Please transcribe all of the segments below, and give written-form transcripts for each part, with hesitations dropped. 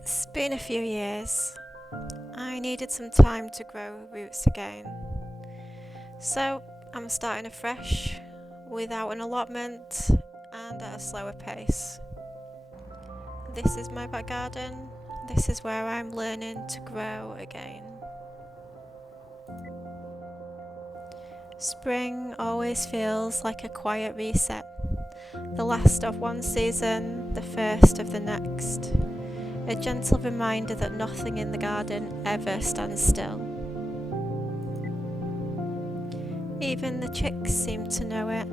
It's been a few years. I needed some time to grow roots again. So I'm starting afresh, without an allotment and at a slower pace. This is my back garden. This is where I'm learning to grow again. Spring always feels like a quiet reset. The last of one season, the first of the next. A gentle reminder that nothing in the garden ever stands still. Even the chicks seem to know it.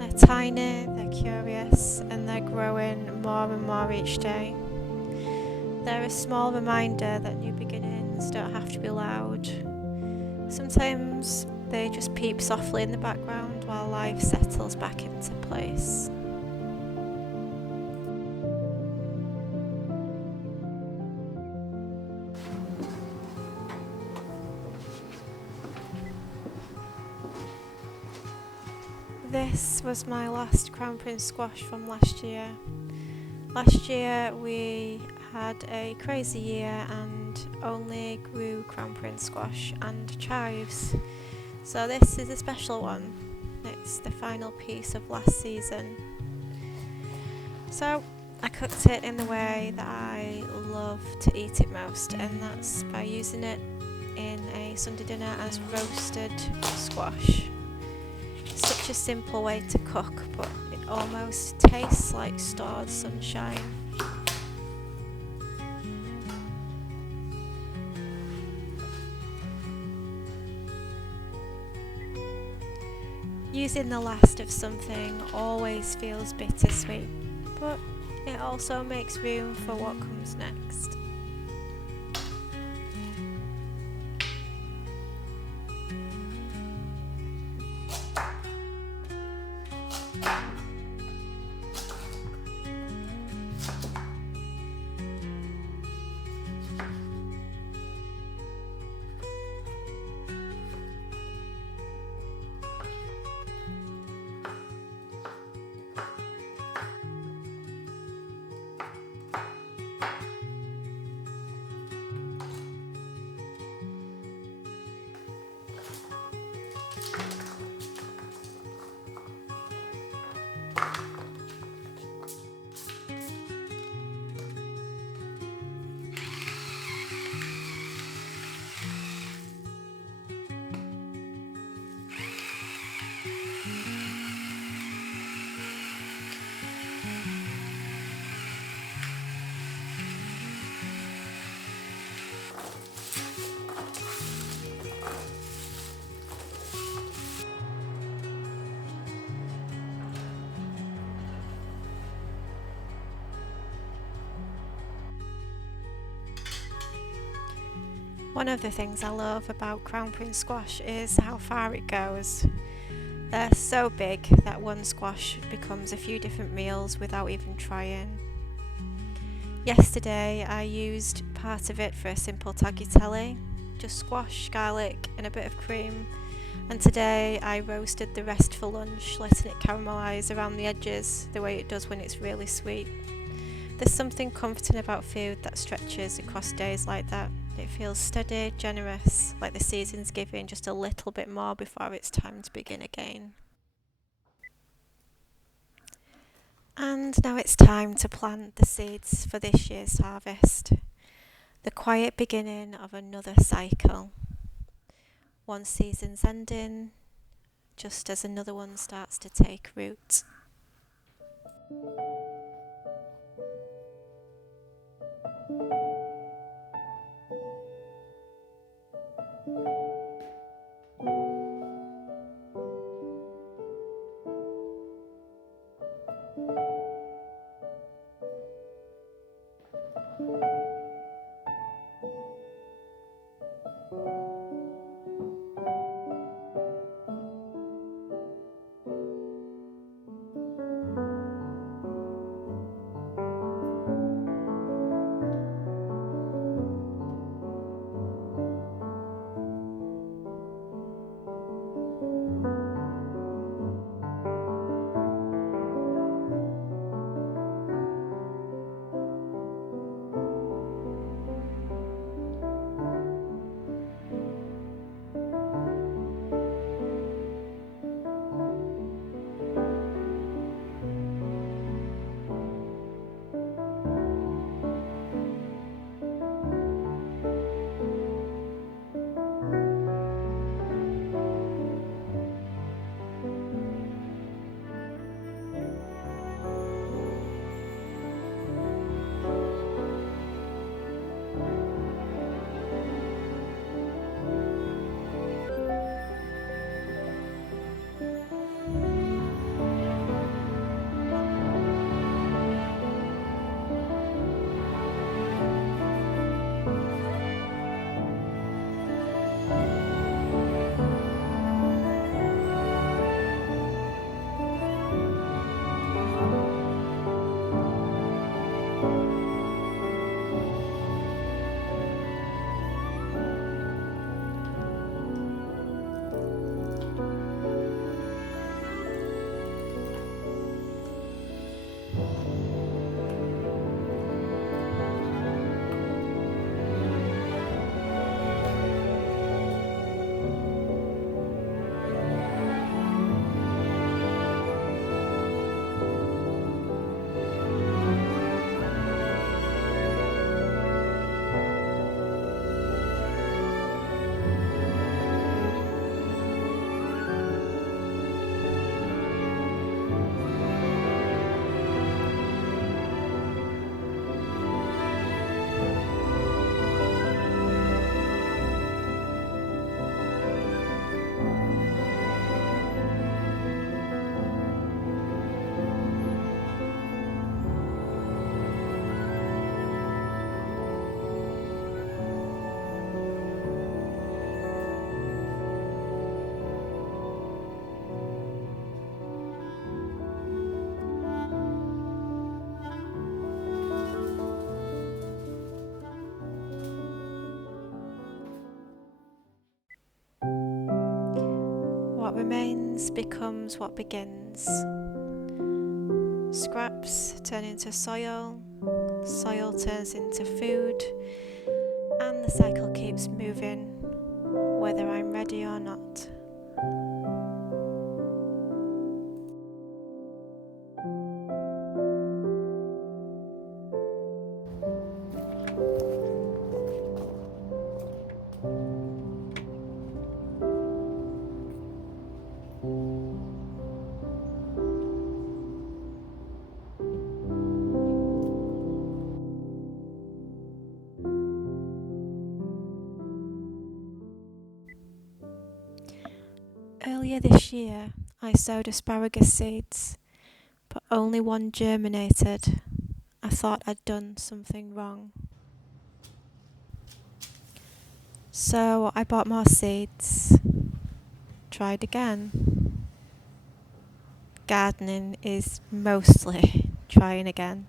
They're tiny, they're curious, and they're growing more and more each day. They're a small reminder that new beginnings don't have to be loud. Sometimes they just peep softly in the background while life settles back into place. This was my last crown prince squash from last year. Last year we had a crazy year and only grew crown prince squash and chives. So this is a special one. It's the final piece of last season. So I cooked it in the way that I love to eat it most, and that's by using it in a Sunday dinner as roasted squash. Such a simple way to cook, but it almost tastes like stored sunshine. Using the last of something always feels bittersweet, but it also makes room for what comes next. One of the things I love about crown prince squash is how far it goes. They're so big that one squash becomes a few different meals without even trying. Yesterday I used part of it for a simple tagliatelle, just squash, garlic and a bit of cream, and today I roasted the rest for lunch, letting it caramelise around the edges the way it does when it's really sweet. There's something comforting about food that stretches across days like that. It feels steady, generous, like the season's giving just a little bit more before it's time to begin again. And now it's time to plant the seeds for this year's harvest. The quiet beginning of another cycle. One season's ending, just as another one starts to take root. ends becomes what begins. Scraps turn into soil, soil turns into food, and the cycle keeps moving, whether I'm ready or not. Earlier this year, I sowed asparagus seeds, but only one germinated. I thought I'd done something wrong. So I bought more seeds, tried again. Gardening is mostly trying again.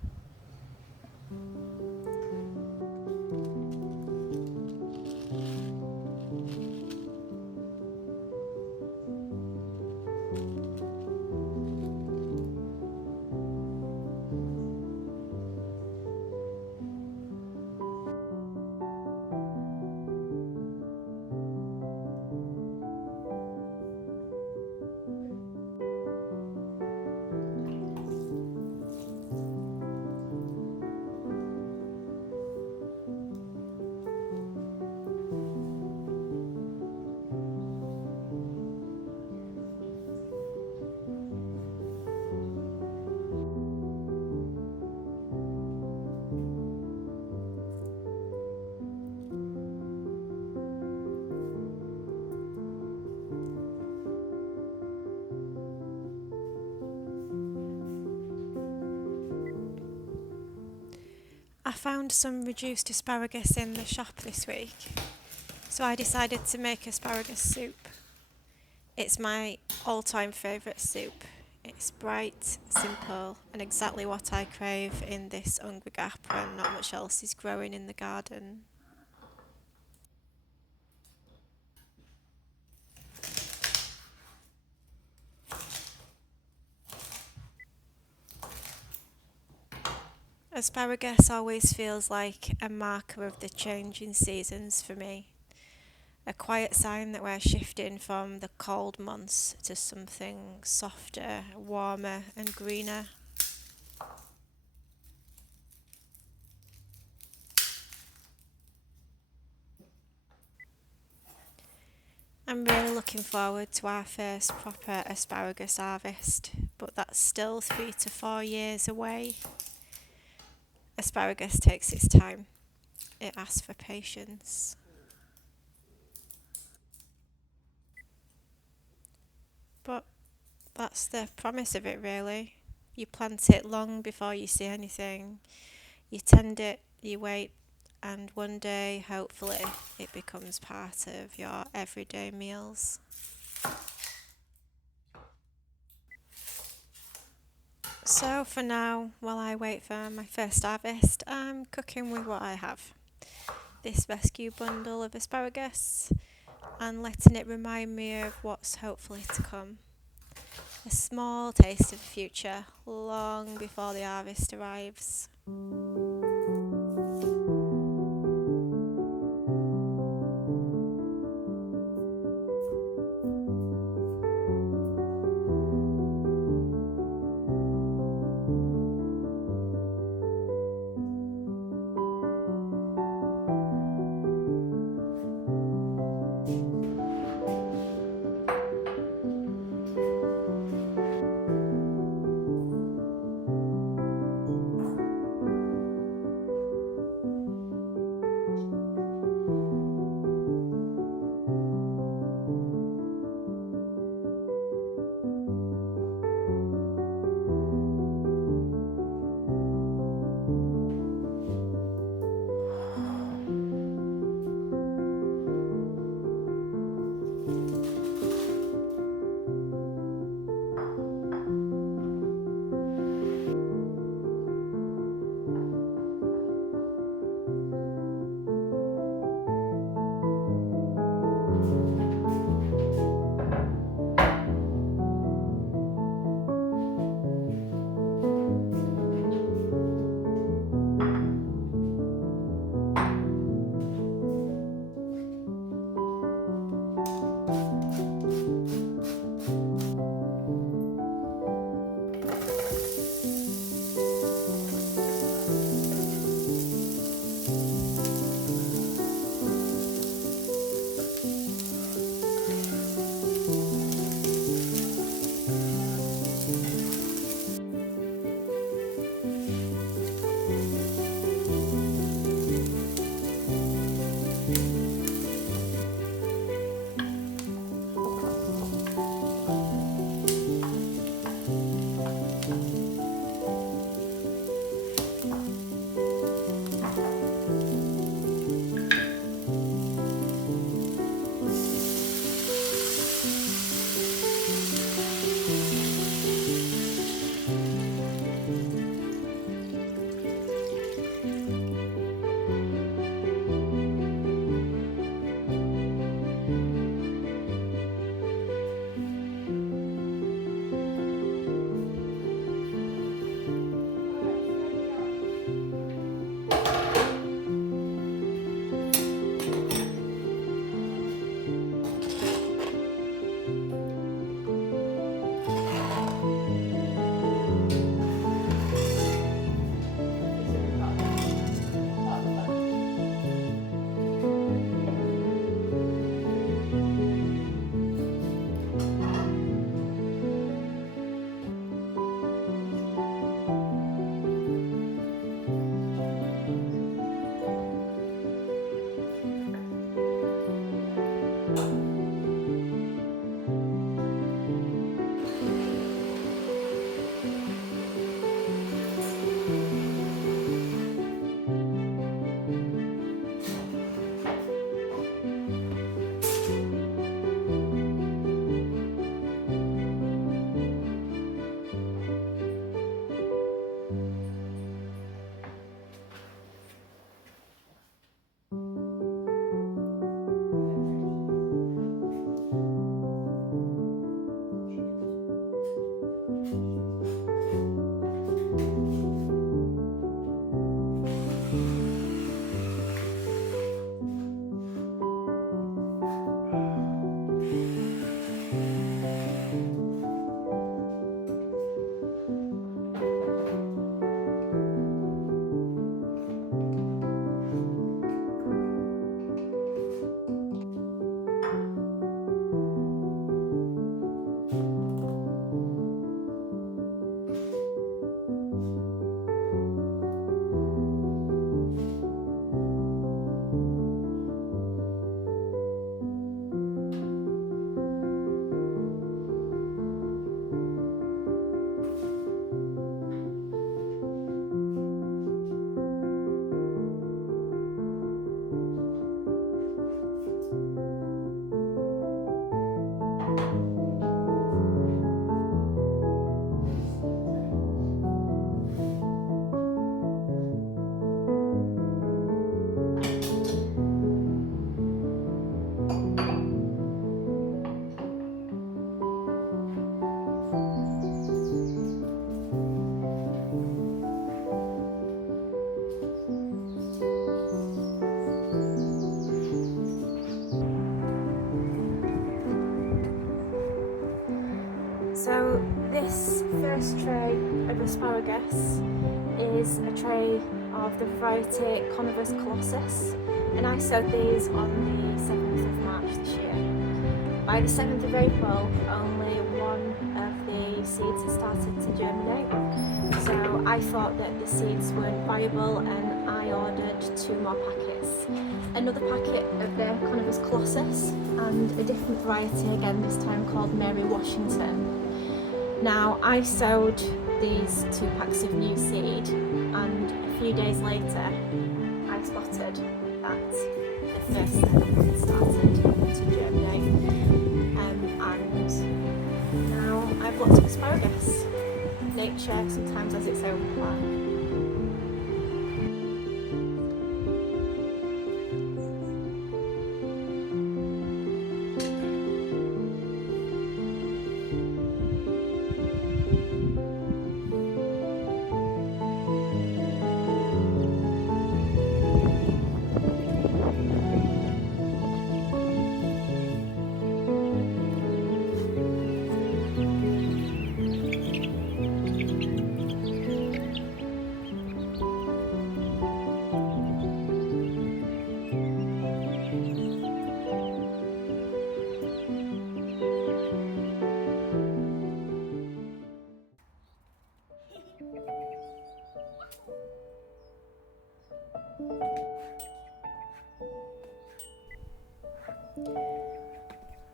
I found some reduced asparagus in the shop this week, so I decided to make asparagus soup. It's my all-time favourite soup. It's bright, simple, and exactly what I crave in this hungry gap when not much else is growing in the garden. Asparagus always feels like a marker of the change in seasons for me. A quiet sign that we're shifting from the cold months to something softer, warmer, and greener. I'm really looking forward to our first proper asparagus harvest, but that's still 3 to 4 years away. Asparagus takes its time, it asks for patience. But that's the promise of it, really. You plant it long before you see anything, you tend it, you wait, and one day, hopefully, it becomes part of your everyday meals. So, for now, while I wait for my first harvest, I'm cooking with what I have. This rescue bundle of asparagus and letting it remind me of what's hopefully to come. A small taste of the future long before the harvest arrives. first tray of asparagus is a tray of the variety Composting colossus, and I sowed these on the 7th of March this year. By the 7th of April, only one of the seeds had started to germinate, so I thought that the seeds weren't viable and I ordered 2 more packets. Another packet of the Composting colossus and a different variety again, this time called Mary Washington. Now, I sowed these 2 packs of new seed, and a few days later I spotted that the first set had started to germinate, and now I've lots of asparagus. Nature sometimes has its own plan.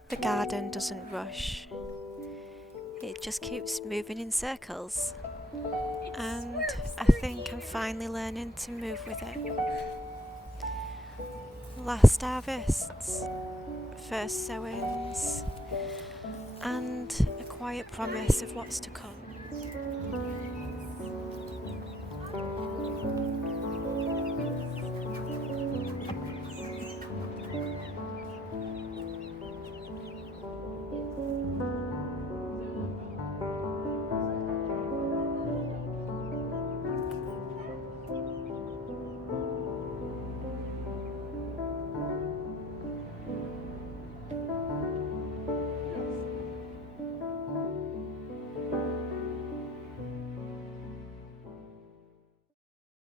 The garden doesn't rush, it just keeps moving in circles, and I think I'm finally learning to move with it. Last harvests, first sowings, and a quiet promise of what's to come.